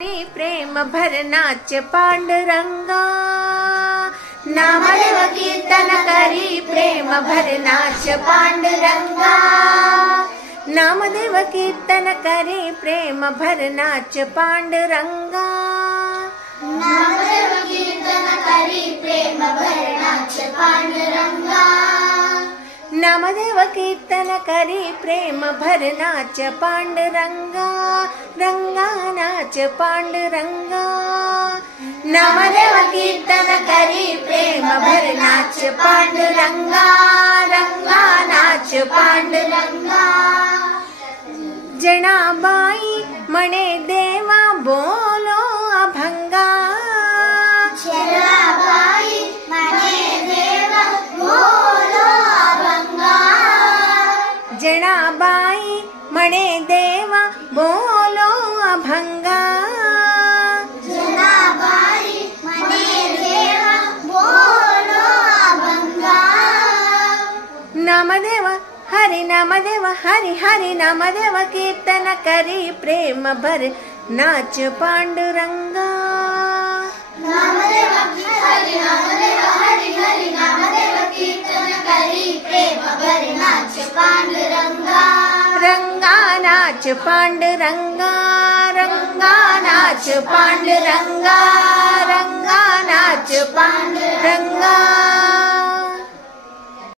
प्रेम भर नाच पांडुरंगा, नामदेव कीर्तन करी प्रेम भर नाच पांडुरंगा, नामदेव कीर्तन करी प्रेम भर नाच पांडुरंगा, नामदेव कीर्तन करी प्रेम भर नाच पांडुरंगा, नामदेव कीर्तन करी प्रेम भर नाच पांडुरंगा, रंगा नाच पांडुरंगा, नामदेव कीर्तन करी प्रेम भर नाच पांडुरंगा, रंगा नाच पांडुरंगा। जनाबाई म्हणे देवा बोलो अभंगा, जनाबाई म्हणे देवा बोलो अभंगा, जनाबाई म्हणे देवा बोलो अभंगा, जनाबाई म्हणे देवा बोलो अभंगा। नामदेव हरि नामदेव हरि हरि नामदेव कीर्तन करी प्रेम भर नाच पांडुरंगा, नामदेव हरि नामदेव हरि हरि नामदेव कीर्तन करी प्रेम भर नाच पांडुरंगा, रंगा नाच पांडुरंगा, रंगा नाच पांडुरंगा, रंगा नाच पांडुरंगा।